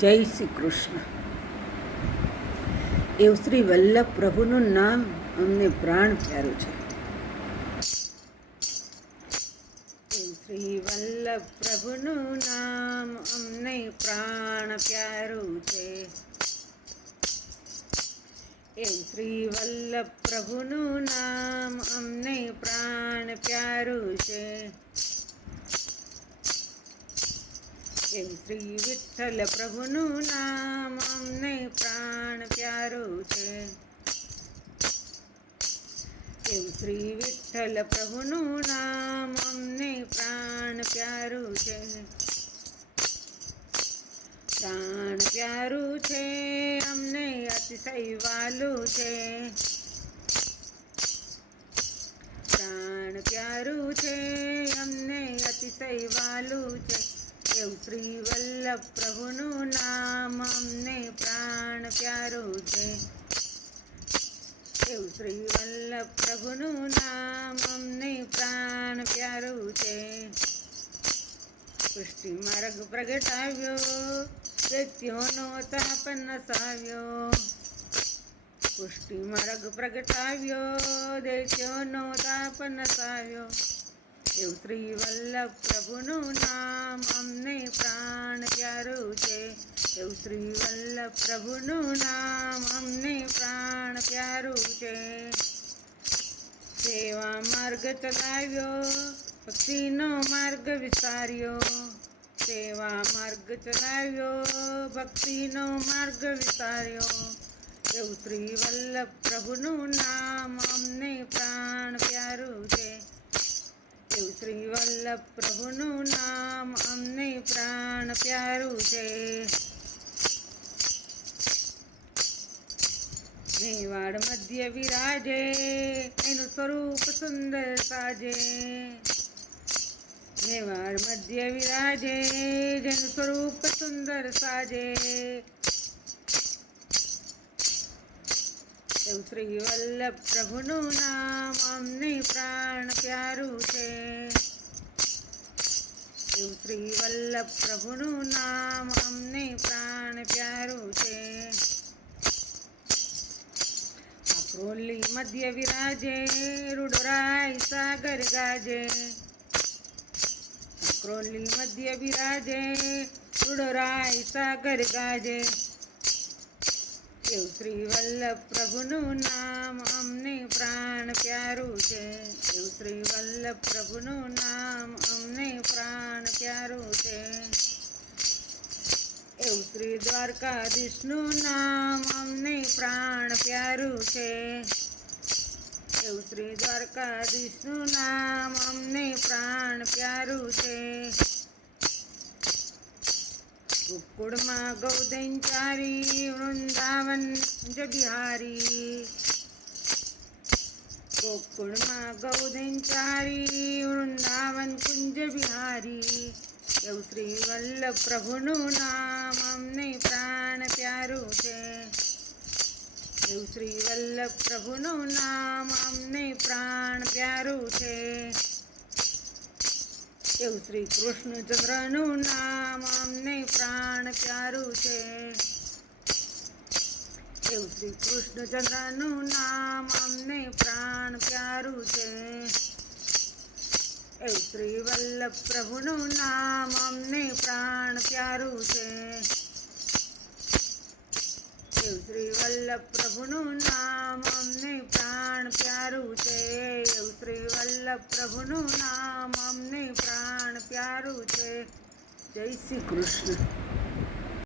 જય શ્રી કૃષ્ણ. એવું શ્રી વલ્લભ પ્રભુનું નામ અમને પ્રાણ પ્યારું છે. એવું શ્રી વલ્લભ પ્રભુનું નામ અમને પ્રાણ પ્યારું છે. એવું શ્રી વલ્લભ પ્રભુનું નામ અમને પ્રાણ પ્યારું છે. એમ શ્રી વિઠ્ઠલ પ્રભુનું નામ અમને પ્રાણ પ્યારું છે. એમ શ્રી વિઠ્ઠલ પ્રભુનું નામ અમને પ્રાણ પ્યારું છે. પ્રાણ પ્યારું છે અમને અતિશય વાલું છે. પ્રાણ પ્યારું છે અમને અતિશય વાલું છે. એવું શ્રી વલ્લભ પ્રભુનું નામ અમને પ્રાણ પ્યારું છે. એવું શ્રી વલ્લભ પ્રભુનું નામ અમને પ્રાણ પ્યારું છે. પુષ્ટિ માર્ગ પ્રગટાવ્યો, દૈત્યોનો તાપ નસાવ્યો. પુષ્ટિ માર્ગ પ્રગટાવ્યો, દૈત્યોનો તાપ નસાવ્યો. એવું શ્રી વલ્લભ પ્રભુનું નામ અમને પ્રાણ પ્યારું છે. એવું શ્રી વલ્લભ પ્રભુનું નામ અમને પ્રાણ પ્યારું છે. સેવા માર્ગ ચલાવ્યો, ભક્તિનો માર્ગ વિસાર્યો. સેવા માર્ગ ચલાવ્યો, ભક્તિનો માર્ગ વિસાર્યો. એવું શ્રી વલ્લભ પ્રભુનું નામ અમને પ્રાણ પ્યારું છે. એવું શ્રી વલ્લભ પ્રભુનું નામ અમને પ્રાણ પ્યારું છે. મેવાડ મધ્ય વિરાજે, એનું સ્વરૂપ સુંદર સાજે. મેવાડ મધ્ય વિરાજે, જેનું સ્વરૂપ સુંદર સાજે. એવું શ્રી વલ્લભ પ્રભુનું નામ અમને પ્રાણ પ્યારું છે. એવું શ્રી વલ્લભ પ્રભુનું નામ અમને પ્રાણ પ્યારું છે. આક્રોલી મધ્ય વિરાજે, રૂડરાય સાગર ગાજે. આક્રોલી મધ્ય વિરાજે, રૂડરાય સાગર ગાજે. એવું શ્રી વલ્લભ પ્રભુનું નામ અમને પ્રાણ પ્યારું છે. એવું શ્રી વલ્લભ પ્રભુનું નામ અમને પ્રાણ પ્યારું છે. એવું શ્રી દ્વારકાધીશનું નામ અમને પ્રાણ પ્યારું છે. એવું શ્રી દ્વારકાધીશનું નામ અમને પ્રાણ પ્યારું છે. ગોકુળમાં ગૌદંચારી, વૃંદાવન કુંજ બિહારી. ગોકુળમાં ગૌદંચારી, વૃંદાવન કુંજ બિહારી. એવું શ્રી વલ્લભ પ્રભુનું નામ અમને પ્રાણ પ્યારું છે. એવું શ્રી વલ્લભ પ્રભુનું નામ અમને પ્રાણ પ્યારું છે. એવું શ્રી કૃષ્ણચંદ્રનું નામ અમને પ્રાણ પ્યારું છે. એવું શ્રી કૃષ્ણચંદ્રનું નામ અમને પ્રાણ પ્યારું છે. એવું શ્રી વલ્લભ પ્રભુનું નામ અમને પ્રાણ પ્યારું છે. એવું શ્રી વલ્લભ પ્રભુનું નામ અમને પ્રાણ પ્યારું છે. એવું શ્રી વલ્લભ પ્રભુનું નામ અમને પ્રાણ પ્યારું છે. જય શ્રી કૃષ્ણ.